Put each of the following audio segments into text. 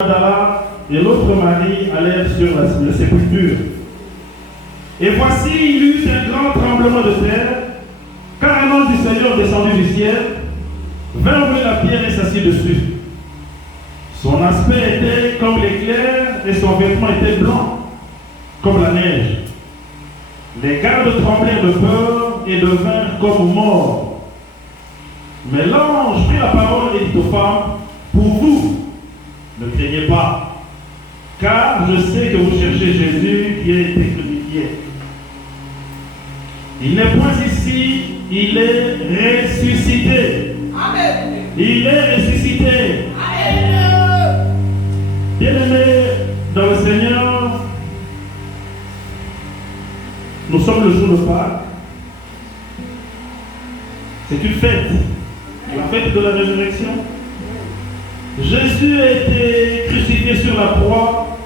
Magdala et l'autre Marie allèrent sur la sépulture. Et voici, il y eut un grand tremblement de terre, car un ange du Seigneur descendu du ciel vint ouvrir la pierre et s'assit dessus. Son aspect était comme l'éclair et son vêtement était blanc comme la neige. Les gardes tremblèrent de peur et devinrent comme morts. Mais l'ange prit la parole et dit aux femmes: pour vous, ne craignez pas, car je sais que vous cherchez Jésus qui a été crucifié. Il n'est point ici, il est ressuscité. Amen. Il est ressuscité. Amen. Bien-aimés dans le Seigneur, nous sommes le jour de Pâques. C'est une fête, la fête de la résurrection. Jésus a été crucifié sur la croix.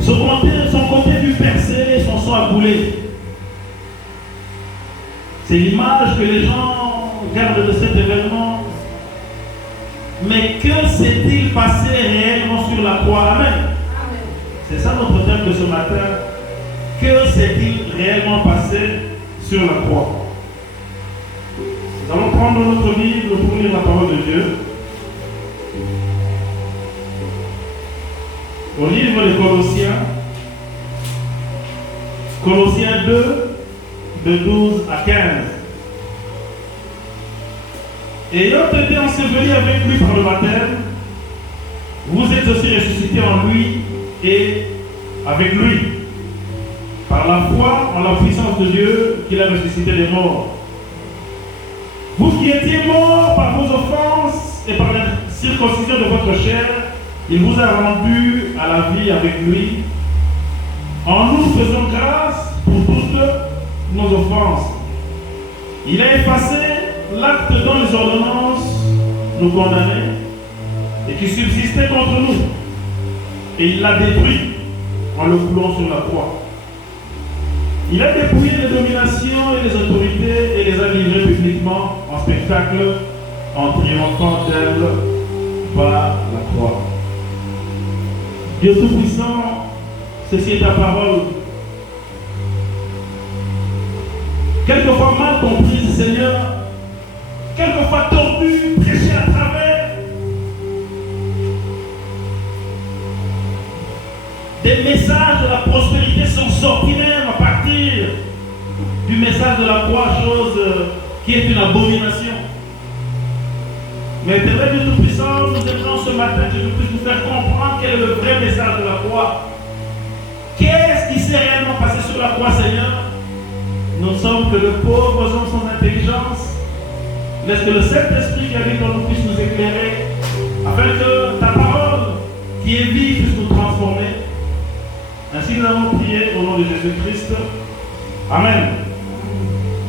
Son côté fut percé, son sang a coulé. C'est l'image que les gens gardent de cet événement. Mais que s'est-il passé réellement sur la croix? Amen. C'est ça notre thème de ce matin. Que s'est-il réellement passé sur la croix? Nous allons prendre notre livre pour lire la parole de Dieu. Au livre de Colossiens 2, de 12 à 15. Ayant été ensevelis avec lui par le baptême, vous êtes aussi ressuscités en lui et avec lui, par la foi en la puissance de Dieu qu'il a ressuscité les morts. Vous qui étiez morts par vos offenses et par la circoncision de votre chair, il vous a rendu à la vie avec lui, en nous faisant grâce pour toutes nos offenses. Il a effacé l'acte dont les ordonnances nous condamnaient et qui subsistait contre nous. Et il l'a détruit en le clouant sur la croix. Il a dépouillé les dominations et les autorités et les a livrées publiquement en spectacle en triomphant d'elles par la croix. Dieu Tout-Puissant, ceci est ta parole. Quelquefois mal comprise, Seigneur, quelquefois tordue, prêchée à travers. Des messages de la prospérité sont sortis même à partir du message de la croix, chose qui est une abomination. Mais Éternel Dieu Tout-Puissant, nous aimerons ce matin que je puisse nous faire comprendre quel est le vrai message de la croix. Qu'est-ce qui s'est réellement passé sur la croix, Seigneur? Nous ne sommes que de pauvres hommes sans intelligence. Laisse que le Saint-Esprit qui habite en nous puisse nous éclairer, afin que ta parole, qui est vive, puisse nous transformer. Ainsi nous avons prié au nom de Jésus-Christ. Amen.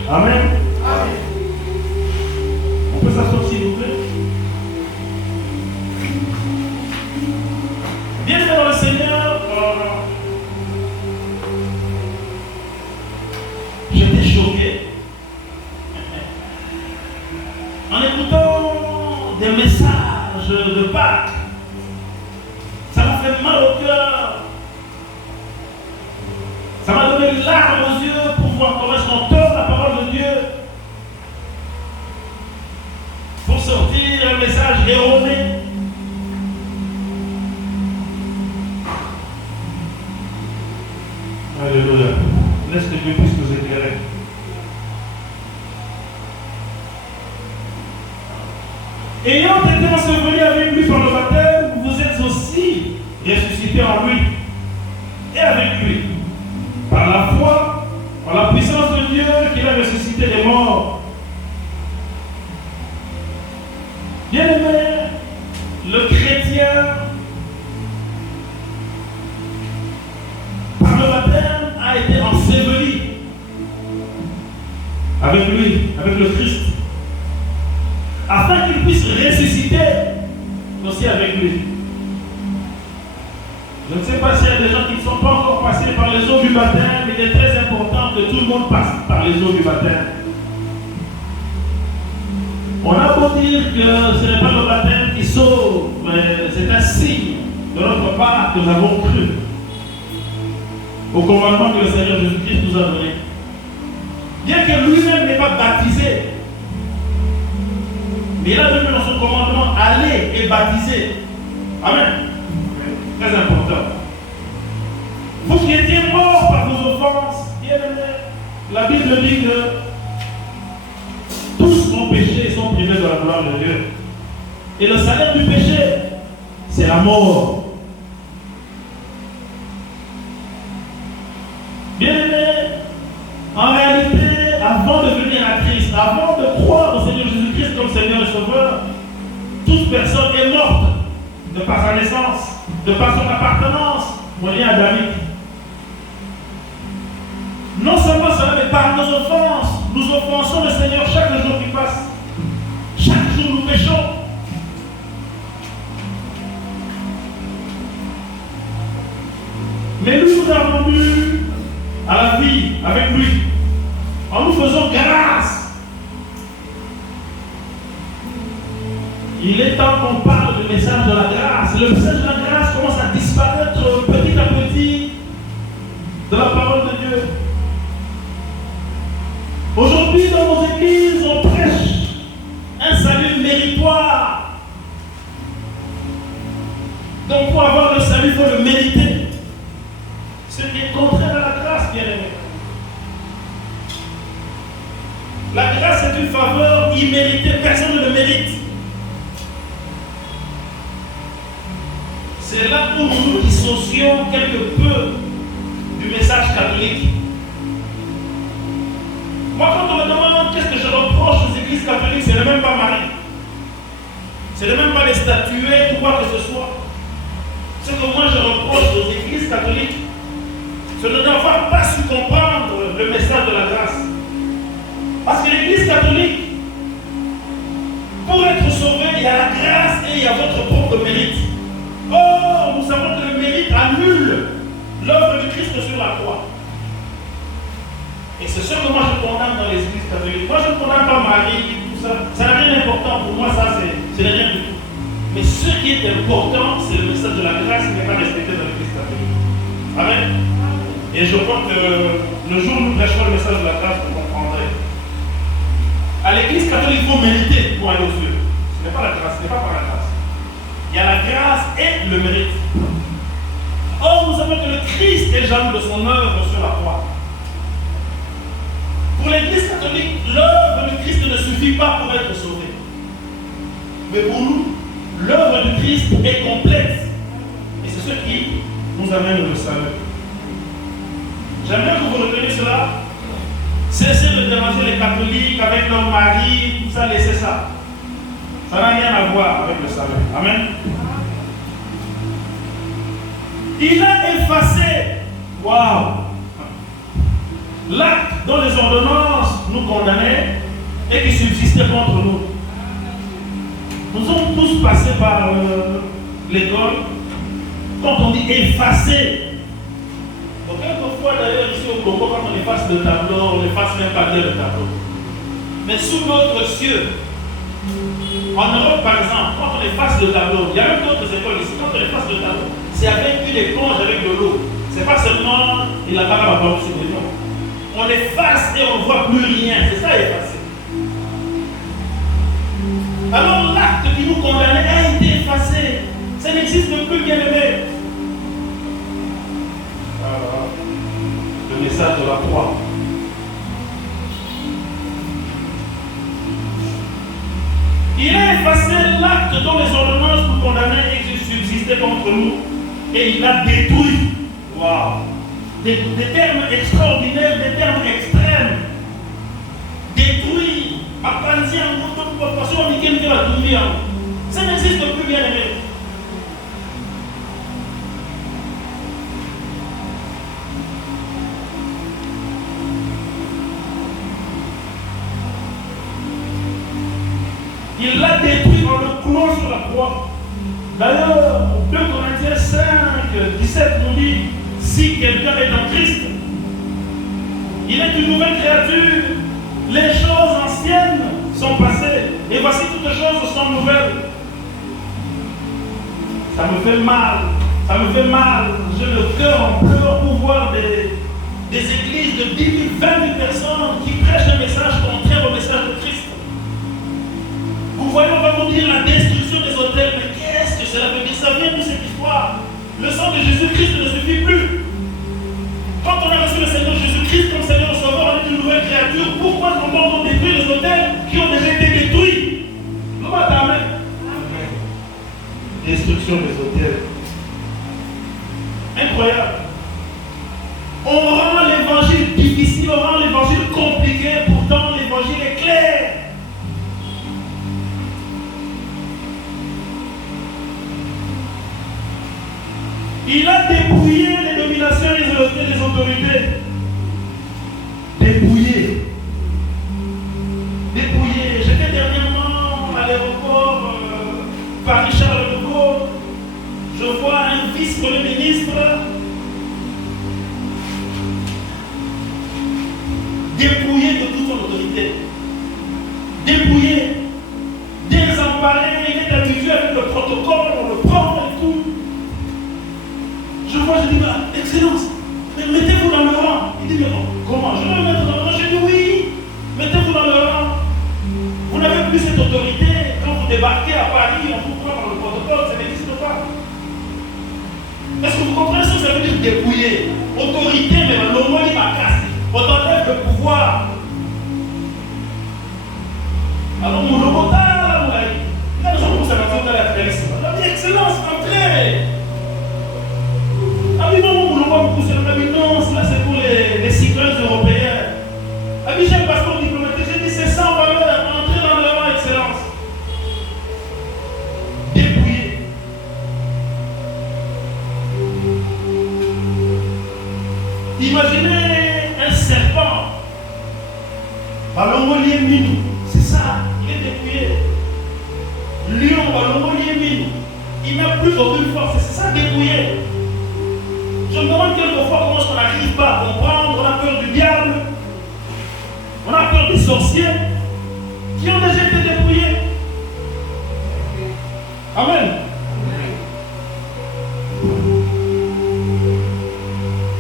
Amen. Amen. On peut s'asseoir s'il vous plaît. Bien dans le Seigneur, j'étais choqué en écoutant des messages de Pâques. Ça m'a fait mal au cœur. Ça m'a donné une larme aux yeux pour voir comment est-ce qu'on tord la parole de Dieu pour sortir un message erroné. Alléluia. Laisse que Dieu puisse nous éclairer. Ayant été ensevelis avec lui par le baptême, vous êtes aussi ressuscités en lui et avec lui, par la foi, en la puissance de Dieu qu'il a ressuscité les morts. Bien-aimé, le chrétien, par le baptême, a été enseveli avec lui, avec le Christ, afin qu'il puisse ressusciter aussi avec lui. Je ne sais pas s'il y a des gens qui ne sont pas encore passés par les eaux du baptême. Il est très important que tout le monde passe par les eaux du baptême. On a beau dire que ce n'est pas le baptême qui sauve, c'est un signe de notre part que nous avons cru au commandement que le Seigneur Jésus-Christ nous a donné. Bien que lui-même n'est pas baptisé, mais il a donné dans son commandement, allez et baptiser. Amen. Très important. Vous qui étiez morts par vos offenses, la Bible dit que tous ont péché et sont privés de la gloire de Dieu. Et le salaire du péché, c'est la mort. Bien-aimé, en réalité, avant de venir à Christ, avant de croire au Seigneur Jésus-Christ comme Seigneur et Sauveur, toute personne est morte de par sa naissance, de par son appartenance au lien adamique. Non seulement cela, mais par nos offenses, nous offensons le Seigneur chaque jour qui passe. Chaque jour nous péchons. Mais nous nous avons venus à la vie avec lui, en nous faisant grâce. Il est temps qu'on parle du message de la grâce. Le message de la grâce commence à disparaître petit à petit de la parole de Dieu. Aujourd'hui, dans nos églises, on prêche un salut méritoire. Donc, pour avoir le salut, il faut le mériter. Ce qui est contraire à la grâce, bien aimé. La grâce est une faveur imméritée, personne ne le mérite. C'est là où nous nous dissocions quelque peu du message catholique. Moi, quand on me demande qu'est-ce que je reproche aux églises catholiques, ce n'est même pas Marie. Ce n'est même pas les statuettes ou quoi que ce soit. Ce que moi je reproche aux églises catholiques, c'est de n'avoir pas su comprendre le message de la grâce. Parce que l'église catholique, pour être sauvé, il y a la grâce et il y a votre propre mérite. Or, nous savons que le mérite annule l'œuvre du Christ sur la croix. Et c'est ce que moi je condamne dans les églises catholiques. Moi je ne condamne pas Marie, tout ça. Ça n'a rien d'important pour moi, ça c'est rien du tout. Mais ce qui est important, c'est le message de la grâce qui n'est pas respecté dans l'église catholique. Amen. Et je crois que le jour où nous prêcherons le message de la grâce, vous comprendrez. À l'église catholique, il faut mériter pour aller aux cieux. Ce n'est pas la grâce, ce n'est pas par la grâce. Il y a la grâce et le mérite. Or, nous savons que le Christ est jaloux de son œuvre sur la croix. Pour l'église catholique, l'œuvre du Christ ne suffit pas pour être sauvé. Mais pour nous, l'œuvre du Christ est complète. Et c'est ce qui nous amène au salut. J'aimerais que vous reteniez cela. Cessez de déranger les catholiques avec leur mari, tout ça, laissez ça. Ça n'a rien à voir avec le salut. Amen. Il a effacé, waouh, l'acte dont les ordonnances nous condamnaient et qui subsistait contre nous. Nous sommes tous passés par l'école. Quand on dit effacer, donc quelquefois d'ailleurs ici au Congo, quand on efface le tableau, on n'efface même pas bien le tableau. Mais sous notre cieux, en Europe par exemple, quand on efface le tableau, il y a même d'autres écoles ici, quand on efface le tableau, c'est avec une éponge avec de l'eau. C'est pas seulement il a pas la parole, c'est des noms. On efface et on ne voit plus rien. C'est ça effacer. Alors l'acte qui nous condamnait a été effacé. Ça n'existe plus, bien aimé. Le message de la croix. Il a effacé l'acte dont les ordonnances nous condamnaient et qui subsistaient contre nous. Et il a détruit. Waouh! Des termes extraordinaires, des termes extrêmes. Détruit. Apprenti en notre proportion, ça n'existe plus, bien aimé. Il l'a détruit en le clouant sur la croix. D'ailleurs, 2 Corinthiens 5, 17 nous dit, si quelqu'un est en Christ, il est une nouvelle créature. Les choses anciennes sont passées, et voici toutes choses sont nouvelles. Ça me fait mal. Ça me fait mal. J'ai le cœur en pleurs pour voir des églises de 10 000, 20 000 personnes qui prêchent un message contraire au message de Christ. Vous voyez, on va vous dire la destruction des hôtels. Mais qu'est-ce que cela veut dire? Ça vient de cette histoire. Le sang de Jésus-Christ ne suffit plus. Quand on a reçu le Seigneur Jésus-Christ comme Seigneur et Sauveur, on est une nouvelle créature. Pourquoi on détruit les hôtels qui ont déjà été détruits? Amen. Destruction des hôtels. Incroyable. On rend l'évangile difficile, on rend l'évangile compliqué, pourtant l'évangile est clair. Il a dépouillé les dominations et les autorités. Dépouillé. Dépouillé. J'étais dernièrement à l'aéroport Paris-Charles de Gaulle. Je vois un vice-premier ministre dépouillé de toute son autorité. Dépouillé. Désemparé. Il est habitué avec le protocole, on le prend et tout. Je vois, je dis, Excellence, mais mettez-vous dans le rang. Il dit, mais comment? Je vais me mettre dans le rang. Je dis, oui, mettez-vous dans le rang. Vous n'avez plus cette autorité. Quand vous débarquez à Paris, on vous prend dans le protocole, ça n'existe pas. Est-ce que vous comprenez ce que ça veut dire dépouiller? Autorité, mais l'homonie m'a cassé. On t'enlève le pouvoir. Alors, mon robot, là, vous l'avez. Là, nous sommes conservateurs de la presse. On a dit, Excellence, entrez. Ah oui, non, on ne voit pas beaucoup sur le avis. Non, cela c'est pour les citoyens européens. Ah oui, j'ai un passeport diplomatique. J'ai dit, c'est sans valeur. Entrez dans le rang, Excellence. Dépouillé. Imaginez un serpent. Balongolier Minou. C'est ça, il est dépouillé. Lion, Balongolier Minou. Il n'a plus aucune force. C'est ça, dépouillé. Je me demande quelquefois comment on n'arrive pas à comprendre. On a peur du diable, on a peur des sorciers qui ont déjà été dépouillés. Amen.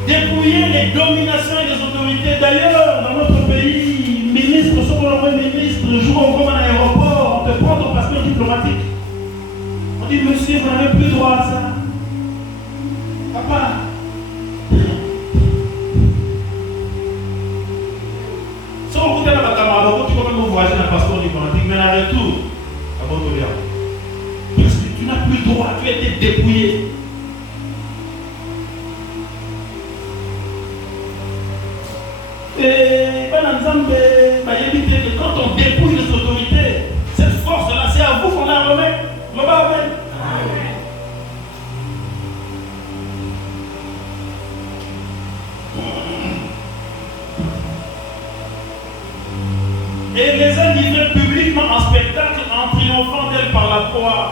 Dépouiller les dominations et les autorités. D'ailleurs, dans notre pays, ministre, second ministre, le jour où on va à l'aéroport, on te prend ton passeport diplomatique. On dit, monsieur, vous n'avez plus droit à ça. Papa. Si on goûte à la camarade, tu peux même voyager dans le passeport diplomatique, mais à retour, à Botolia. Parce que tu n'as plus le droit, tu as été dépouillé. Et quand on dépouille les autorités, cette force-là, c'est à vous qu'on la remet. Amen. Et les a livrés publiquement en spectacle en triomphant d'elle par la croix.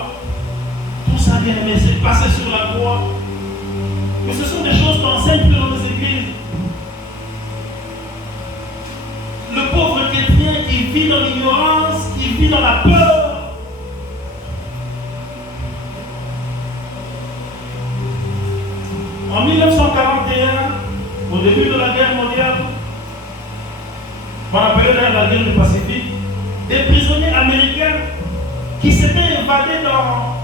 Tout ça, bien aimé, c'est passé sur la croix. Mais ce sont des choses qu'on enseigne dans les églises. Le pauvre chrétien qui vit dans l'ignorance, qui vit dans la peur. En 1941, au début de la guerre mondiale, on appelait la guerre du Pacifique, des prisonniers américains qui s'étaient évadés dans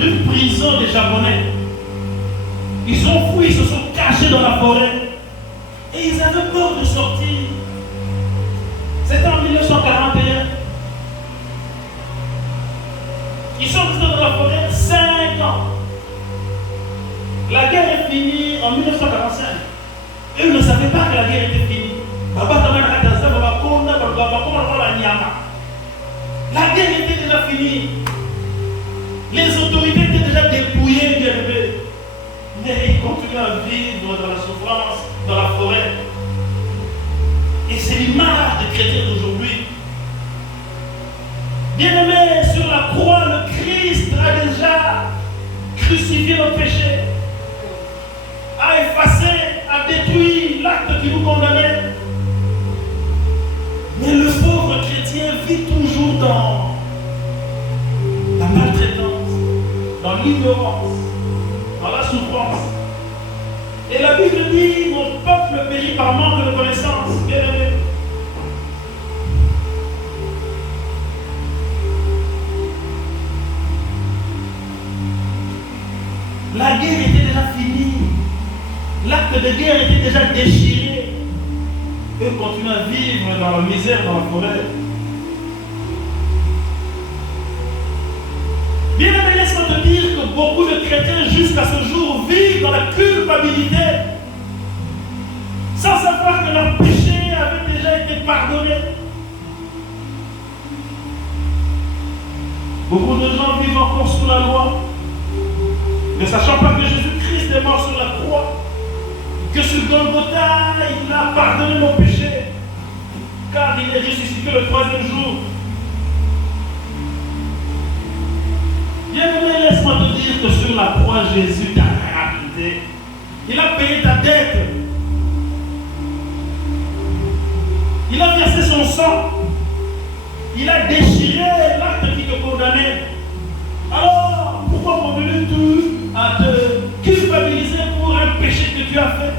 une prison des Japonais. Ils ont fui, ils se sont cachés dans la forêt et ils avaient peur de sortir. C'était en 1941. Ils sont restés dans la forêt 5 ans. La guerre est finie en 1945. Eux ne savaient pas que la guerre était finie. La guerre était déjà finie. Les autorités étaient déjà dépouillées, bien aimés. Mais ils continuent à vivre dans la souffrance, dans la forêt. Et c'est l'image des chrétiens d'aujourd'hui. Bien aimés, sur la croix, le Christ a déjà crucifié nos péchés, a effacé, a détruit l'acte qui nous condamnait. Mais le pauvre chrétien vit toujours dans la maltraitance, l'ignorance, dans la souffrance. Et la Bible dit, mon peuple périt par manque de connaissance. Bien aimé. La guerre était déjà finie. L'acte de guerre était déjà déchiré. Eux continuent à vivre dans la misère, dans la forêt. Bien aimé, laisse-moi te dire que beaucoup de chrétiens jusqu'à ce jour vivent dans la culpabilité, sans savoir que leur péché avait déjà été pardonné. Beaucoup de gens vivent encore sous la loi, ne sachant pas que Jésus-Christ est mort sur la croix, que sur Golgotha, il a pardonné nos péchés, car il est ressuscité le troisième jour. Bien-aimé, laisse-moi te dire que sur la croix, Jésus t'a réhabilité. Il a payé ta dette. Il a versé son sang. Il a déchiré l'acte qui te condamnait. Alors, pourquoi continues-tu à te culpabiliser pour un péché que tu as fait?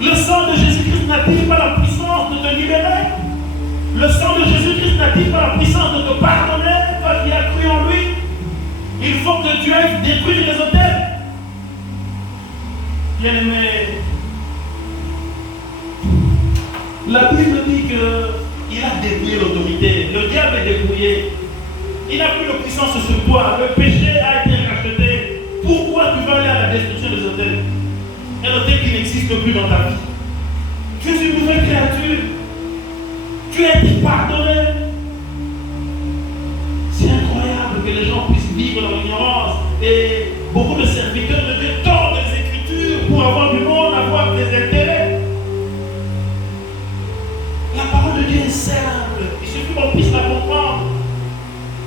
Le sang de Jésus-Christ n'a-t-il pas la puissance de te libérer? Le sang de Jésus-Christ n'a-t-il pas la puissance de te pardonner, toi qui as cru en lui? Il faut que tu ailles détruire les autels. Bien-aimé, la Bible dit qu'il a dépouillé l'autorité. Le diable est dépouillé. Il n'a plus de puissance sur toi. Le péché a été racheté. Pourquoi tu vas aller à la destruction des autels? Un autel qui n'existe plus dans ta vie. Tu es une nouvelle créature. Tu as été pardonné. C'est incroyable que les gens puissent vivre dans l'ignorance. Et beaucoup de serviteurs de Dieu tordent les Écritures pour avoir du monde, avoir des intérêts. La parole de Dieu est simple. Il suffit qu'on puisse la comprendre.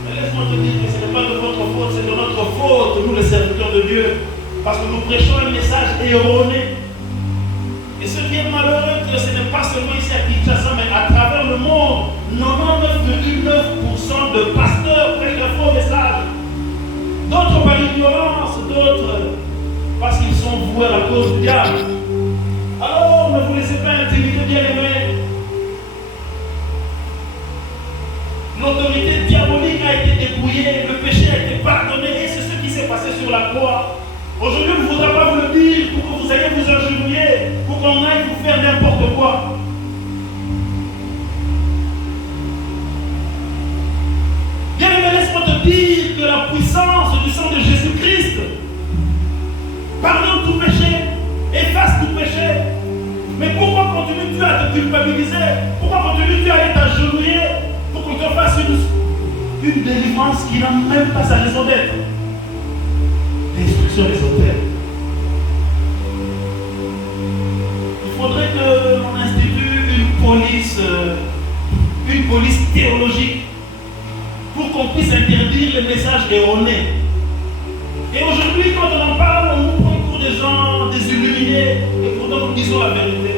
Mais laisse-moi te dire que ce n'est pas de votre faute, c'est de notre faute, nous les serviteurs de Dieu. Parce que nous prêchons un message erroné. Et ce qui est malheureux, ce n'est pas seulement ici à Kinshasa, mais à travers le monde, 99,9% de pasteurs prêchent un faux message. D'autres par ignorance, d'autres parce qu'ils sont voués à la cause du diable. Alors, ne vous laissez pas intimider, bien-aimés. L'autorité diabolique a été dépouillée, le péché a été pardonné, et c'est ce qui s'est passé sur la croix. Aujourd'hui, on ne voudra pas vous le dire pour que vous ayez vous agenouiller, pour qu'on aille vous faire n'importe quoi. Bien-aimé, laisse-moi te dire que la puissance du sang de Jésus-Christ pardonne tout péché, efface tout péché. Mais pourquoi continues-tu à te culpabiliser? Pourquoi continues-tu à aller t'agenouiller pour qu'on te fasse une délivrance qui n'a même pas sa raison d'être? Destruction des autels. Il faudrait qu'on institue une police théologique pour qu'on puisse interdire les messages erronés. Et aujourd'hui, quand on en parle, on nous prend pour des gens, des illuminés, et pourtant nous disons la vérité.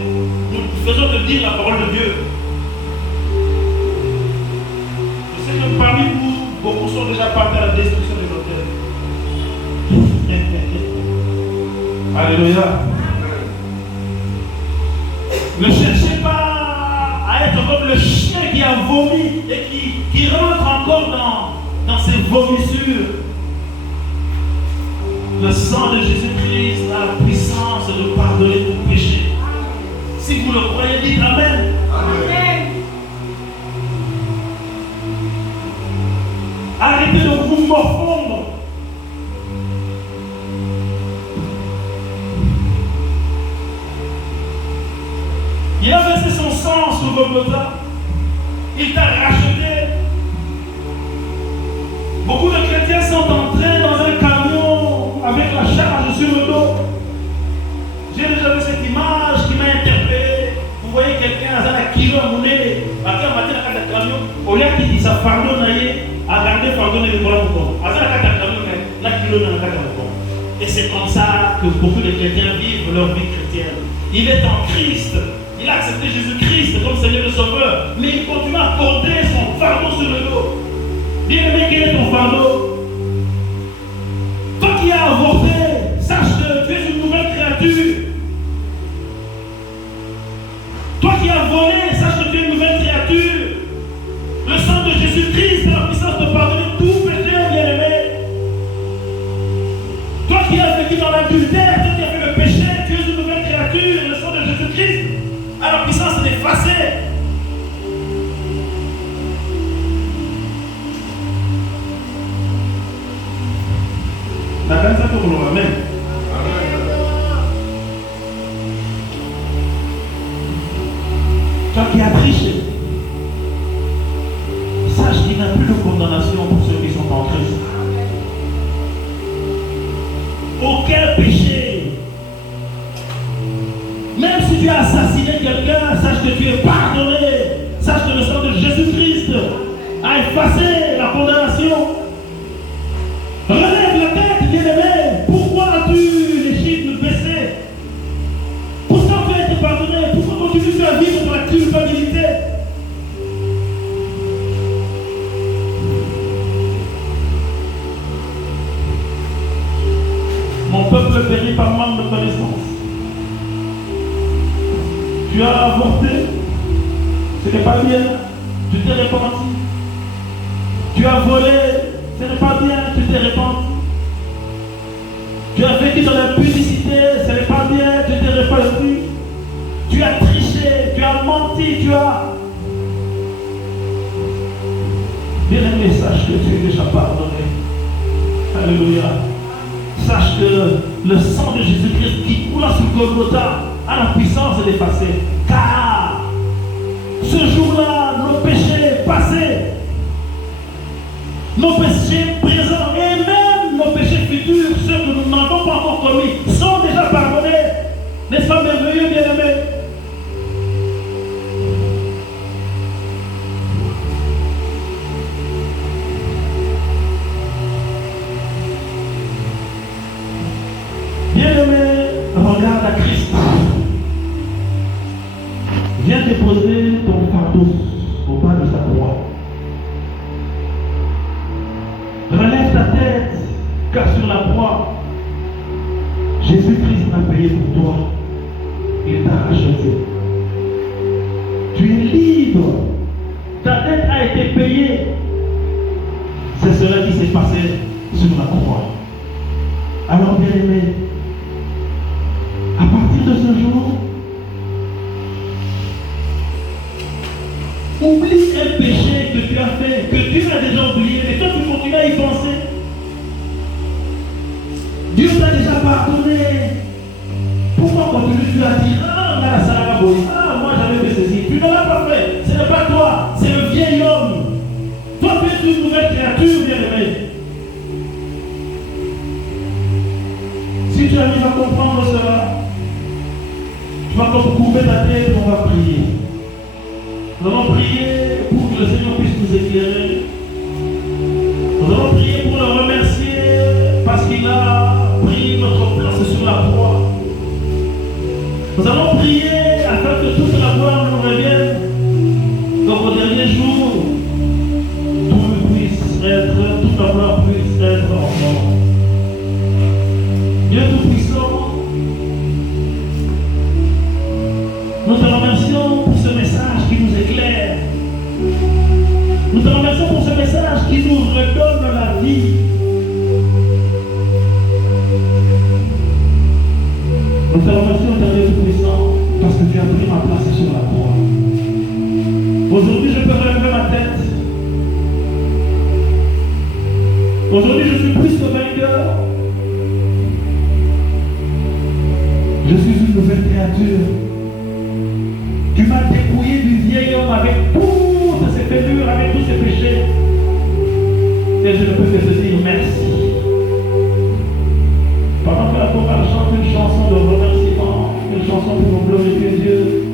Nous faisons te dire la parole de Dieu. Je sais que parmi vous, beaucoup sont déjà partis à la destruction des autels. Alléluia. Ne cherchez pas à être comme le chien qui a vomi et qui rentre encore dans ses vomissures. Le sang de Jésus-Christ a la puissance de pardonner tout péché. Si vous le croyez, dites Amen. Amen. Arrêtez de vous morfondre. Il a versé son sang sur Golgotha. Il t'a racheté. Beaucoup de chrétiens sont entrés dans un camion avec la charge sur le dos. J'ai déjà vu cette image qui m'a interpellé. Vous voyez quelqu'un à un kilo à monnaie, à un camion, au lieu qu'il dit ça pardonne, à garder pardonner le bras pour à un camion, la kilo dans le camion. Et c'est comme ça que beaucoup de chrétiens vivent leur vie chrétienne. Il est en Christ. Il a accepté Jésus-Christ comme Seigneur et Sauveur, mais il continue à porter son fardeau sur le dos. Bien-aimé, quel est ton fardeau? La canne, ça pour le même. Toi qui as triché, sache qu'il n'y a plus de condamnation pour ceux qui sont en Christ. Aucun péché. Même si tu as assassiné quelqu'un, sache que tu es pardonné. Sache que le sang de Jésus-Christ a effacé la condamnation. Relève la tête, bien-aimé. Pourquoi as-tu les chiffres baissés? Pourquoi tu as été pardonné? Pourquoi continues-tu à vivre dans la culpabilité? Mon peuple périt par manque de connaissance. Tu as avorté, ce n'est pas bien, tu t'es repenti. Tu as volé, ce n'est pas bien, tu t'es repenti. Tu as vécu dans l'impudicité, ce n'est pas bien, tu t'es repenti. Tu as triché, tu as menti, tu as... Bien-aimé, sache que tu es déjà pardonné. Alléluia. Sache que le sang de Jésus-Christ qui coule sur Golgotha a la puissance d'effacer. Car ce jour-là, nos péchés passés, nos péchés présents et même nos péchés futurs, ceux que nous n'avons pas encore commis, sont déjà pardonnés. N'est-ce pas merveilleux, bien-aimés? Bien-aimé, regarde à Christ. Viens déposer ton fardeau au bas de sa croix. Relève ta tête, car sur la croix, Jésus-Christ a payé pour toi. Il t'a racheté. Tu es libre. Ta dette a été payée. C'est cela qui s'est passé sur la croix. Alors, bien-aimé, à partir de ce jour, oublie un péché que tu as fait, que Dieu a déjà oublié, mais toi tu continues à y penser. Dieu t'a déjà pardonné. Pourquoi continues-tu à dire ah, on a la salade, ah, moi j'avais fait ceci. Tu ne l'as pas fait. Ce n'est pas toi, c'est le vieil homme. Toi tu es une nouvelle créature, bien-aimé. Si tu arrives à comprendre cela, tu vas couper ta tête, on va prier. Nous allons prier pour que le Seigneur puisse nous éclairer. Nous allons prier pour le remercier parce qu'il a pris notre place sur la croix. Nous allons prier afin que toute la gloire nous revienne. Donc au dernier jour, toute la gloire puisse être en nous. Dieu Tout-Puissant, nous te remercions pour ce message qui nous éclaire. Nous te remercions pour ce message qui nous redonne la vie. Nous te remercions, Dieu Tout-Puissant, parce que tu as pris ma place sur la croix. Aujourd'hui, je peux relever ma tête. Aujourd'hui, je suis plus que vainqueur. Je suis une nouvelle créature. Tu m'as dépouillé du vieil homme avec toutes ses fêlures, avec tous ses péchés. Et je ne peux que te dire merci. Pendant que la chorale chante une chanson de remerciement, une chanson pour glorifier Dieu,